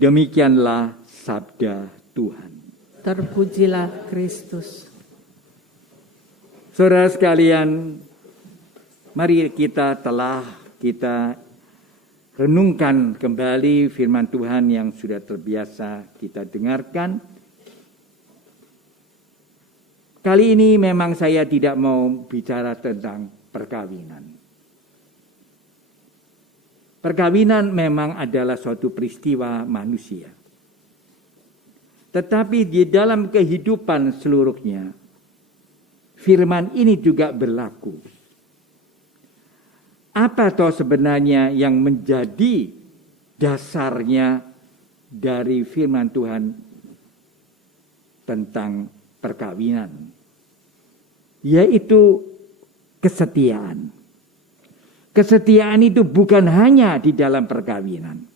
Demikianlah sabda Tuhan. Terpujilah Kristus. Saudara sekalian, mari kita renungkan kembali firman Tuhan yang sudah terbiasa kita dengarkan. Kali ini memang saya tidak mau bicara tentang perkawinan. Perkawinan memang adalah suatu peristiwa manusia. Tetapi di dalam kehidupan seluruhnya, firman ini juga berlaku. Apa toh sebenarnya yang menjadi dasarnya dari firman Tuhan tentang perkawinan? Yaitu kesetiaan. Kesetiaan itu bukan hanya di dalam perkawinan.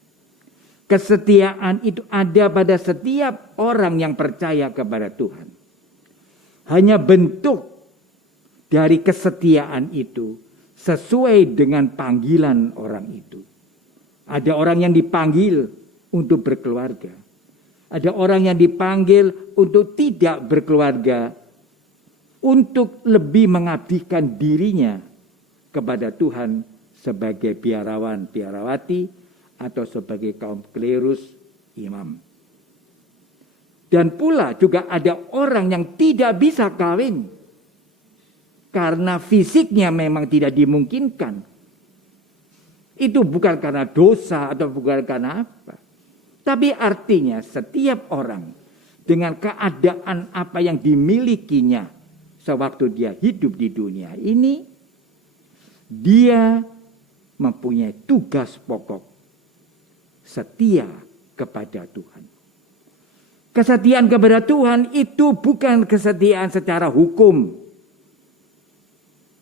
Kesetiaan itu ada pada setiap orang yang percaya kepada Tuhan. Hanya bentuk dari kesetiaan itu sesuai dengan panggilan orang itu. Ada orang yang dipanggil untuk berkeluarga. Ada orang yang dipanggil untuk tidak berkeluarga, untuk lebih mengabdikan dirinya kepada Tuhan sebagai biarawan, biarawati, atau sebagai kaum klerus, imam. Dan pula juga ada orang yang tidak bisa kawin karena fisiknya memang tidak dimungkinkan. Itu bukan karena dosa atau bukan karena apa. Tapi artinya setiap orang dengan keadaan apa yang dimilikinya sewaktu dia hidup di dunia ini, dia mempunyai tugas pokok setia kepada Tuhan. Kesetiaan kepada Tuhan itu bukan kesetiaan secara hukum.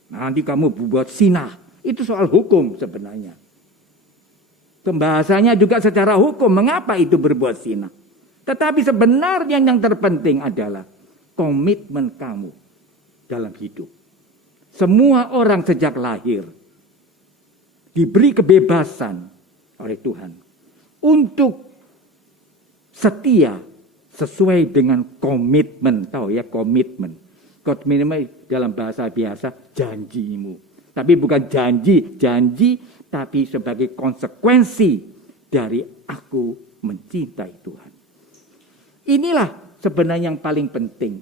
Nanti kamu berbuat zina, itu soal hukum sebenarnya. Pembahasannya juga secara hukum, mengapa itu berbuat zina. Tetapi sebenarnya yang terpenting adalah komitmen kamu dalam hidup. Semua orang sejak lahir diberi kebebasan oleh Tuhan untuk setia sesuai dengan komitmen. Tahu ya, komitmen. Komitmen dalam bahasa biasa janjimu. Tapi bukan janji, tapi sebagai konsekuensi dari aku mencintai Tuhan. Inilah sebenarnya yang paling penting.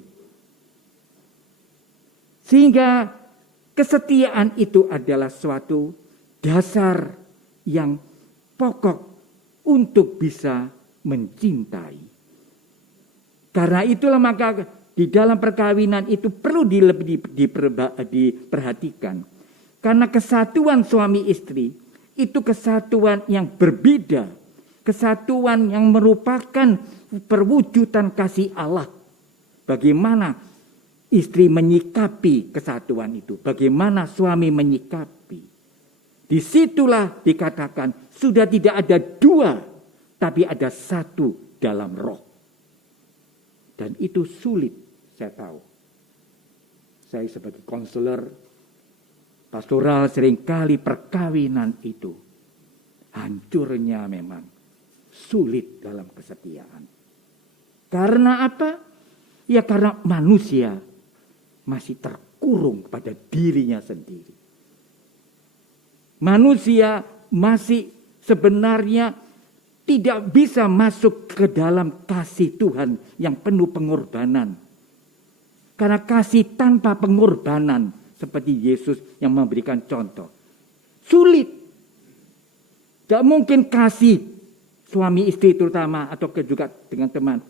Sehingga kesetiaan itu adalah suatu dasar yang pokok untuk bisa mencintai. Karena itulah maka di dalam perkawinan itu perlu diperhatikan. Karena kesatuan suami istri itu kesatuan yang berbeda. Kesatuan yang merupakan perwujudan kasih Allah. Bagaimana istri menyikapi kesatuan itu. Bagaimana suami menyikapi. Disitulah dikatakan sudah tidak ada dua, tapi ada satu dalam roh. Dan itu sulit, saya tahu. Saya sebagai konselor pastoral seringkali perkawinan itu hancurnya memang sulit dalam kesetiaan. Karena apa? Ya karena manusia masih terkurung pada dirinya sendiri. Manusia masih sebenarnya tidak bisa masuk ke dalam kasih Tuhan yang penuh pengorbanan. Karena kasih tanpa pengorbanan seperti Yesus yang memberikan contoh. Sulit. Tidak mungkin kasih suami istri terutama atau juga dengan teman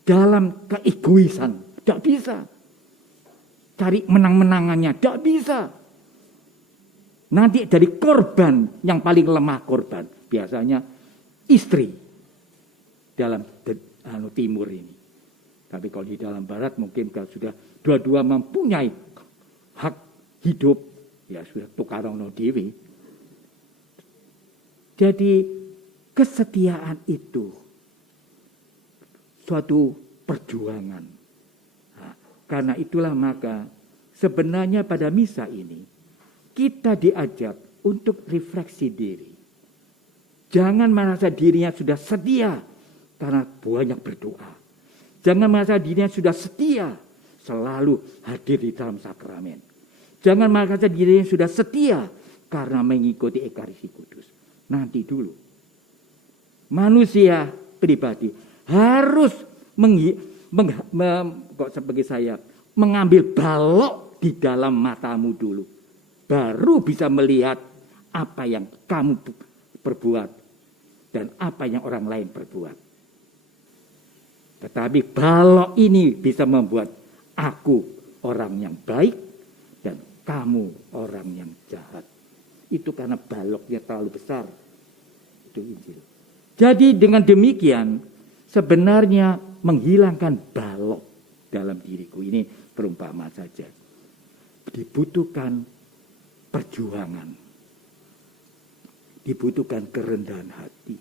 dalam keegoisan. Tidak bisa. Cari menang-menangannya. Tidak bisa. Nanti dari korban yang paling lemah korban. Biasanya istri dalam timur ini. Tapi kalau di dalam barat mungkin kalau sudah dua-dua mempunyai hak hidup. Ya sudah tukarono dewi. Jadi kesetiaan itu suatu perjuangan. Nah, karena itulah maka sebenarnya pada misa ini kita diajak untuk refleksi diri. Jangan merasa dirinya sudah setia karena banyak berdoa. Jangan merasa dirinya sudah setia selalu hadir di dalam sakramen. Jangan merasa dirinya sudah setia karena mengikuti Ekaristi Kudus. Nanti dulu. Manusia pribadi harus sebagai saya mengambil balok di dalam matamu dulu. Baru bisa melihat apa yang kamu perbuat dan apa yang orang lain perbuat. Tetapi balok ini bisa membuat aku orang yang baik dan kamu orang yang jahat. Itu karena baloknya terlalu besar. Itu Injil. Jadi dengan demikian sebenarnya menghilangkan balok dalam diriku. Ini perumpamaan saja. Dibutuhkan perjuangan. Dibutuhkan kerendahan hati.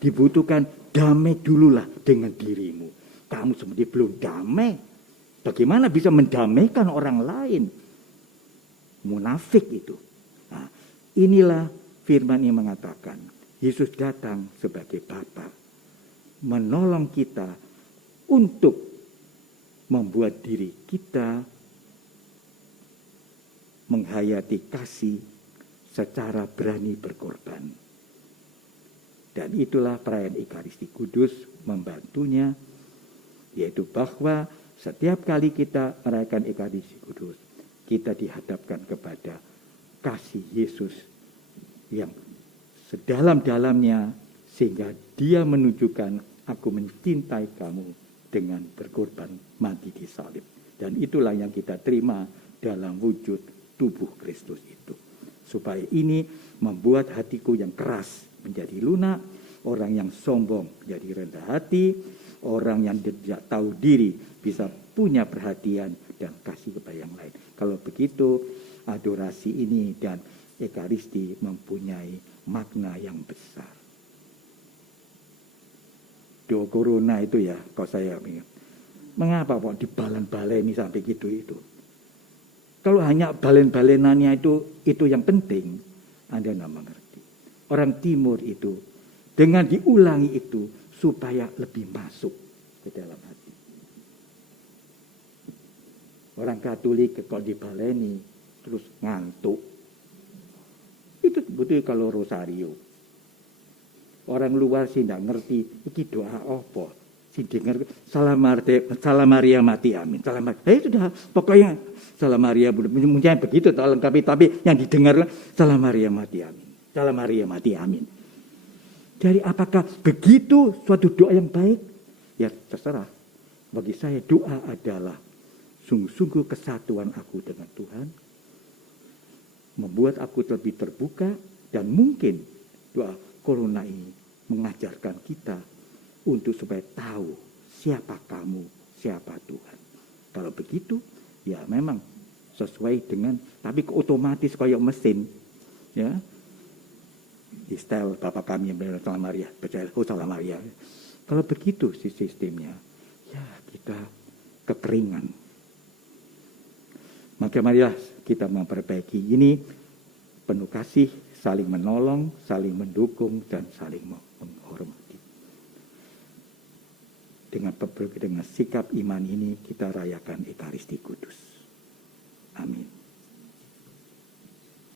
Dibutuhkan damai dululah dengan dirimu. Kamu sebenarnya belum damai. Bagaimana bisa mendamaikan orang lain? Munafik itu. Nah, inilah firman yang mengatakan Yesus datang sebagai Bapa, menolong kita untuk membuat diri kita menghayati kasih secara berani berkorban. Dan itulah perayaan Ekaristi Kudus membantunya, yaitu bahwa setiap kali kita merayakan Ekaristi Kudus, kita dihadapkan kepada kasih Yesus yang sedalam-dalamnya, sehingga dia menunjukkan aku mencintai kamu dengan berkorban mati di salib. Dan itulah yang kita terima dalam wujud tubuh Kristus itu. Supaya ini membuat hatiku yang keras menjadi lunak, orang yang sombong menjadi rendah hati, orang yang tidak tahu diri bisa punya perhatian dan kasih kepada yang lain. Kalau begitu, adorasi ini dan Ekaristi mempunyai makna yang besar. Doa corona itu ya, kalau saya ingat. Mengapa kok dibalen-baleni sampai gitu itu? Kalau hanya balen-balenannya itu yang penting, Anda tidak mengerti. Orang Timur itu dengan diulangi itu supaya lebih masuk ke dalam hati. Orang Katolik kalau dibaleni terus ngantuk. Itu betul kalau rosario. Orang luar sih tidak ngerti ini doa apa. Si dengar Salam Maria mati amin. Sudah pokoknya Salam Maria mungkin begitu lengkapi, tapi yang didengar Salam Maria mati amin. Salam Maria mati amin. Dari apakah begitu suatu doa yang baik? Ya terserah. Bagi saya doa adalah sungguh-sungguh kesatuan aku dengan Tuhan. Membuat aku lebih terbuka. Dan mungkin doa corona ini mengajarkan kita untuk supaya tahu siapa kamu, siapa Tuhan. Kalau begitu ya memang sesuai dengan, tapi otomatis kayak mesin. Ya. Di style Bapak kami yang benar Salam Maria, percaya Salam Maria. Kalau begitu sistemnya, ya kita kekeringan. Maka marilah kita memperbaiki ini, penuh kasih, saling menolong, saling mendukung, dan saling menghormati. Dengan sikap iman ini kita rayakan Ekaristi Kudus. Amin.